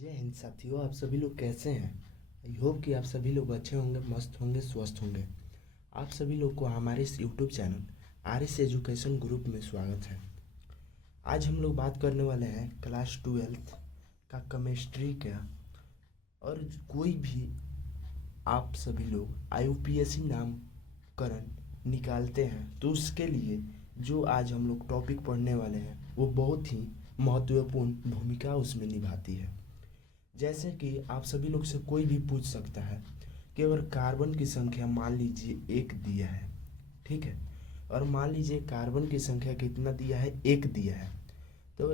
जय हिंद साथियों, आप सभी लोग कैसे हैं। आई होप कि आप सभी लोग अच्छे होंगे, मस्त होंगे, स्वस्थ होंगे। आप सभी लोग को हमारे इस YouTube channel RS. Education group में स्वागत है। आज हम लोग बात करने वाले हैं क्लास 12th का केमिस्ट्री का। और कोई भी आप सभी लोग IUPAC नामकरण निकालते हैं तो उसके लिए जो आज हम लोग टॉपिक पढ़ने वाले हैं वो बहुत ही महत्वपूर्ण भूमिका उसमें निभाती है। जैसे कि आप सभी लोग से कोई भी पूछ सकता है कि अगर कार्बन की संख्या मान लीजिए 1 दिया है, ठीक है, और मान लीजिए कार्बन की संख्या कितना दिया है, 1 दिया है, तो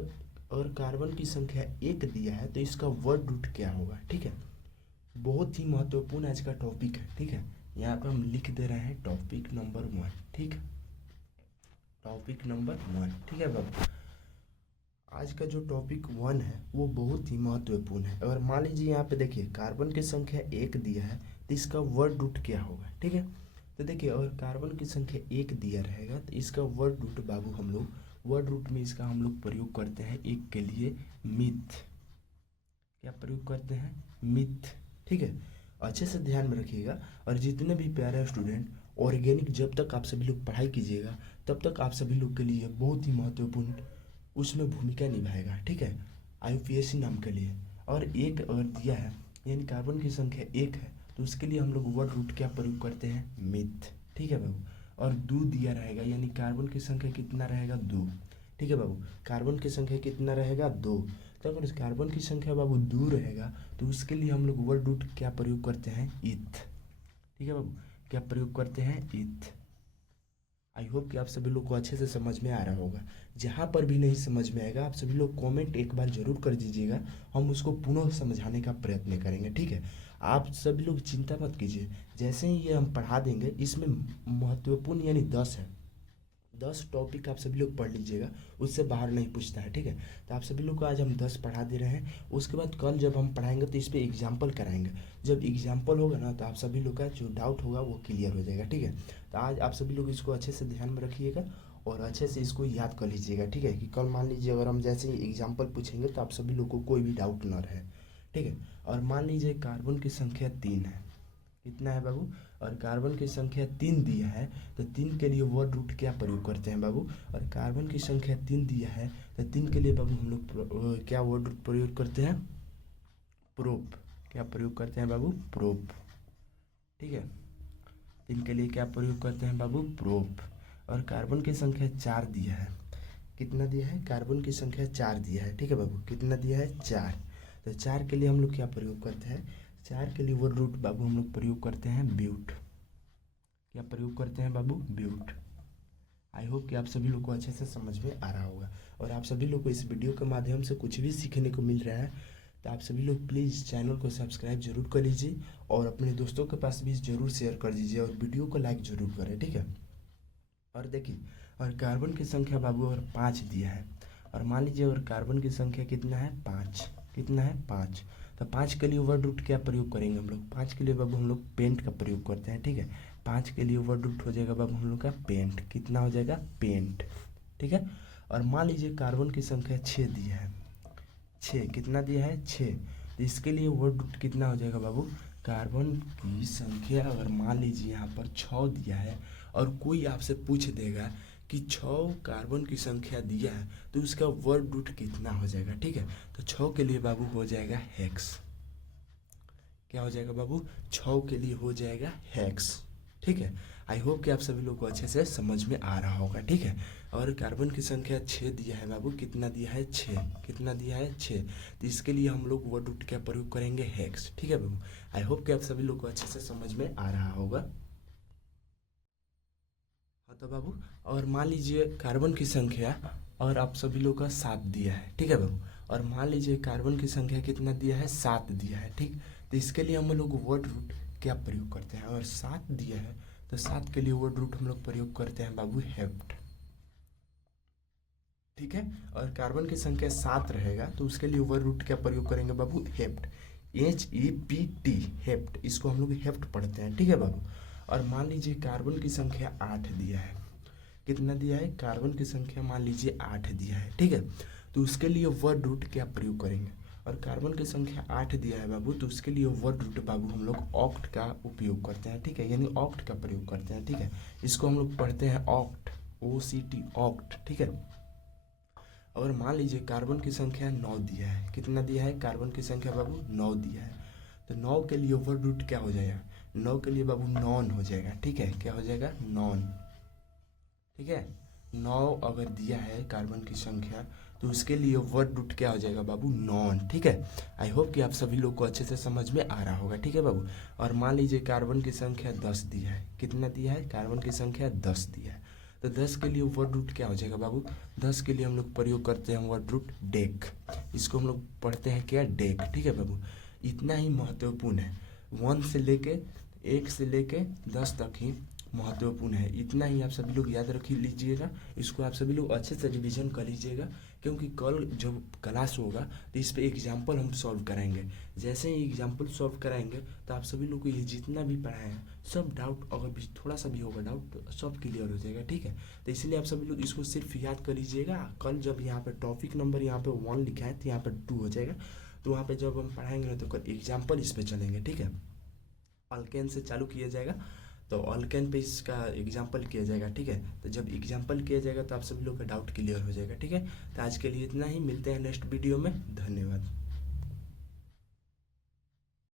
और कार्बन की संख्या 1 दिया है तो इसका वर्ड रूट क्या होगा। ठीक है, बहुत ही महत्वपूर्ण आज का टॉपिक है। ठीक है, यहाँ पे हम लिख दे रहे हैं टॉपिक नंबर 1। ठीक है, टॉपिक नंबर 1। ठीक है बाबू, आज का जो टॉपिक 1 है वो बहुत ही महत्वपूर्ण है। अगर मान लीजिए यहाँ पे देखिए कार्बन की संख्या 1 दिया है तो इसका वर्ड रूट क्या होगा। ठीक है, तो देखिए अगर कार्बन की संख्या 1 दिया रहेगा तो इसका वर्ड रूट बाबू हम लोग वर्ड रूट में इसका हम लोग प्रयोग करते हैं एक के लिए मिथ। क्या प्रयोग करते हैं, मिथ। ठीक है, अच्छे से ध्यान में रखिएगा। और जितने भी प्यारे स्टूडेंट ऑर्गेनिक जब तक आप सभी लोग पढ़ाई कीजिएगा तब तक आप सभी लोग के लिए बहुत ही महत्वपूर्ण उसमें भूमिका निभाएगा। ठीक है, IUPAC नाम के लिए। और एक अगर दिया है यानी कार्बन की संख्या 1 है तो उसके लिए हम लोग वर्ड रूट क्या प्रयोग करते हैं, मिथ। ठीक है बाबू, और 2 दिया रहेगा यानी कार्बन की संख्या कितना रहेगा, 2। ठीक है बाबू, कार्बन की संख्या कितना रहेगा, 2। तो अगर कार्बन की संख्या बाबू 2 रहेगा तो उसके लिए हम लोग वर्ड रूट क्या प्रयोग करते हैं, इथ। ठीक है बाबू, क्या प्रयोग करते हैं, इथ। आई होप कि आप सभी लोग को अच्छे से समझ में आ रहा होगा। जहाँ पर भी नहीं समझ में आएगा आप सभी लोग कमेंट एक बार जरूर कर दीजिएगा, हम उसको पुनः समझाने का प्रयत्न करेंगे। ठीक है, आप सभी लोग चिंता मत कीजिए, जैसे ही ये हम पढ़ा देंगे इसमें महत्वपूर्ण यानी 10 है, 10 टॉपिक आप सभी लोग पढ़ लीजिएगा, उससे बाहर नहीं पूछता है। ठीक है, तो आप सभी लोग को आज हम 10 पढ़ा दे रहे हैं। उसके बाद कल जब हम पढ़ाएंगे तो इस पर एग्जाम्पल कराएंगे। जब एग्जाम्पल होगा ना तो आप सभी लोग का जो डाउट होगा वो क्लियर हो जाएगा। ठीक है, तो आज आप सभी लोग इसको अच्छे से ध्यान में रखिएगा और अच्छे से इसको याद कर लीजिएगा। ठीक है, कि कल मान लीजिए अगर हम जैसे ही एग्जाम्पल पूछेंगे तो आप सभी लोग को कोई भी डाउट ना रहे। ठीक है, और मान लीजिए कार्बन की संख्या 3 है, कितना है बाबू, और कार्बन की संख्या 3 दिया है तो 3 के लिए वर्ड रूट क्या प्रयोग करते हैं बाबू, और कार्बन की संख्या 3 दिया है तो 3 के लिए बाबू हम लोग क्या वर्ड रूट प्रयोग करते हैं, प्रोप। क्या प्रयोग करते हैं बाबू, प्रोप। ठीक है, 3 के लिए क्या प्रयोग करते हैं बाबू, प्रोप। और कार्बन की संख्या 4 दिया है, कितना दिया है, कार्बन की संख्या 4 दिया है। ठीक है बाबू, कितना दिया है, 4। तो 4 के लिए हम लोग क्या प्रयोग करते हैं, 4 के लिए वर्ड रूट बाबू हम लोग प्रयोग करते हैं ब्यूट। क्या प्रयोग करते हैं बाबू, ब्यूट। आई होप कि आप सभी लोग को अच्छे से समझ में आ रहा होगा और आप सभी लोग को इस वीडियो के माध्यम से कुछ भी सीखने को मिल रहा है तो आप सभी लोग प्लीज़ चैनल को सब्सक्राइब जरूर कर लीजिए और अपने दोस्तों के पास भी ज़रूर शेयर कर दीजिए और वीडियो को लाइक ज़रूर करें। ठीक है, और देखिए और कार्बन की संख्या बाबू और 5 दिया है, और मान लीजिए और कार्बन की संख्या कितना है, 5। कितना है, 5। तो 5 के लिए वर्ड रूट क्या प्रयोग करेंगे हम लोग, 5 के लिए बाबू हम लोग पेंट का प्रयोग करते हैं। ठीक है, 5 के लिए वर्ड रूट हो जाएगा बाबू हम लोग का पेंट। कितना हो जाएगा, पेंट। ठीक है, और मान लीजिए कार्बन की संख्या 6 दिया है, 6। कितना दिया है, 6। तो इसके लिए वर्ड रूट कितना हो जाएगा बाबू, कार्बन की संख्या अगर मान लीजिए यहाँ पर 6 दिया है और कोई आपसे पूछ देगा कि 6 कार्बन की संख्या दिया है तो उसका वर्ड रूट कितना हो जाएगा। ठीक है, तो 6 के लिए बाबू हो जाएगा हेक्स। क्या हो जाएगा बाबू, 6 के लिए हो जाएगा हेक्स। ठीक है, आई होप कि आप सभी लोग को अच्छे से समझ में आ रहा होगा। ठीक है, और कार्बन की संख्या 6 दिया है बाबू, कितना दिया है, 6। कितना दिया है, 6। तो इसके लिए हम लोग वर्ड रूट क्या प्रयोग करेंगे, हेक्स। ठीक है बाबू, आई होप कि आप सभी लोग को अच्छे से समझ में आ रहा होगा। हाँ तो बाबू, और मान लीजिए कार्बन की संख्या और आप सभी लोग का 7 दिया है। ठीक है बाबू, और मान लीजिए कार्बन की संख्या कितना दिया है, 7 दिया है। ठीक, तो इसके लिए हम लोग वर्ड रूट क्या प्रयोग करते हैं, और 7 दिया है तो 7 के लिए वर्ड रूट हम लोग प्रयोग करते हैं बाबू हेप्ट। ठीक है, और कार्बन की संख्या 7 रहेगा तो उसके लिए वर्ड रूट क्या प्रयोग करेंगे बाबू, हेप्ट। HEPT, hept. इसको हम लोग हेप्ट पढ़ते हैं। ठीक है बाबू, और मान लीजिए कार्बन की संख्या 8 दिया है, कितना दिया है, कार्बन की संख्या मान लीजिए 8 दिया है। ठीक है, तो उसके लिए वर्ड रूट क्या प्रयोग करेंगे, और कार्बन की संख्या 8 दिया है बाबू, तो उसके लिए वर्ड रूट बाबू हम लोग ऑक्ट का उपयोग करते हैं, ठीक है, यानी ऑक्ट का प्रयोग करते हैं, ठीक है। इसको हम लोग पढ़ते हैं ऑक्ट, OCT, ऑक्ट, ठीक है। और मान लीजिए कार्बन की संख्या 9 दिया है, कितना दिया है कार्बन की संख्या बाबू 9 दिया है, तो 9 के लिए वर्ड रूट क्या हो जाएगा, 9 के लिए बाबू नॉन हो जाएगा, ठीक है, क्या हो जाएगा नॉन, ठीक है। 9 अगर दिया है कार्बन की संख्या तो उसके लिए वर्ड रूट क्या हो जाएगा बाबू नॉन, ठीक है। आई होप कि आप सभी लोग को अच्छे से समझ में आ रहा होगा, ठीक है बाबू। और मान लीजिए कार्बन की संख्या 10 दिया है, कितना दिया है कार्बन की संख्या 10 दिया है, तो 10 के लिए वर्ड रूट क्या हो जाएगा बाबू, 10 के लिए हम लोग प्रयोग करते हैं वर्ड रूट डेक, इसको हम लोग पढ़ते हैं क्या डेक, ठीक है बाबू। इतना ही महत्वपूर्ण है, 1 से लेके 1 से लेके 10 तक ही महत्वपूर्ण है, इतना ही आप सभी लोग याद रख लीजिएगा। इसको आप सभी लोग अच्छे से रिवीजन कर लीजिएगा, क्योंकि कल जब क्लास होगा तो इस पे एग्जाम्पल हम सॉल्व कराएंगे। जैसे ही एग्जाम्पल सॉल्व कराएंगे तो आप सभी लोग को ये जितना भी पढ़ाए हैं सब डाउट, अगर भी थोड़ा सा भी होगा डाउट तो सब क्लियर हो जाएगा, ठीक है। तो इसलिए आप सभी लोग इसको सिर्फ याद कर लीजिएगा। कल जब यहाँ पर टॉपिक नंबर यहाँ पे 1 लिखा है तो यहाँ पर 2 हो जाएगा, तो वहाँ पे जब हम पढ़ाएंगे ना तो कल एग्जाम्पल इस पे चलेंगे, ठीक है। अल्केन से चालू किया जाएगा, तो अल्केन पे इसका एग्जाम्पल किया जाएगा, ठीक है। तो जब एग्जाम्पल किया जाएगा तो आप सभी लोग का डाउट क्लियर हो जाएगा, ठीक है। तो आज के लिए इतना ही, मिलते हैं नेक्स्ट वीडियो में, धन्यवाद।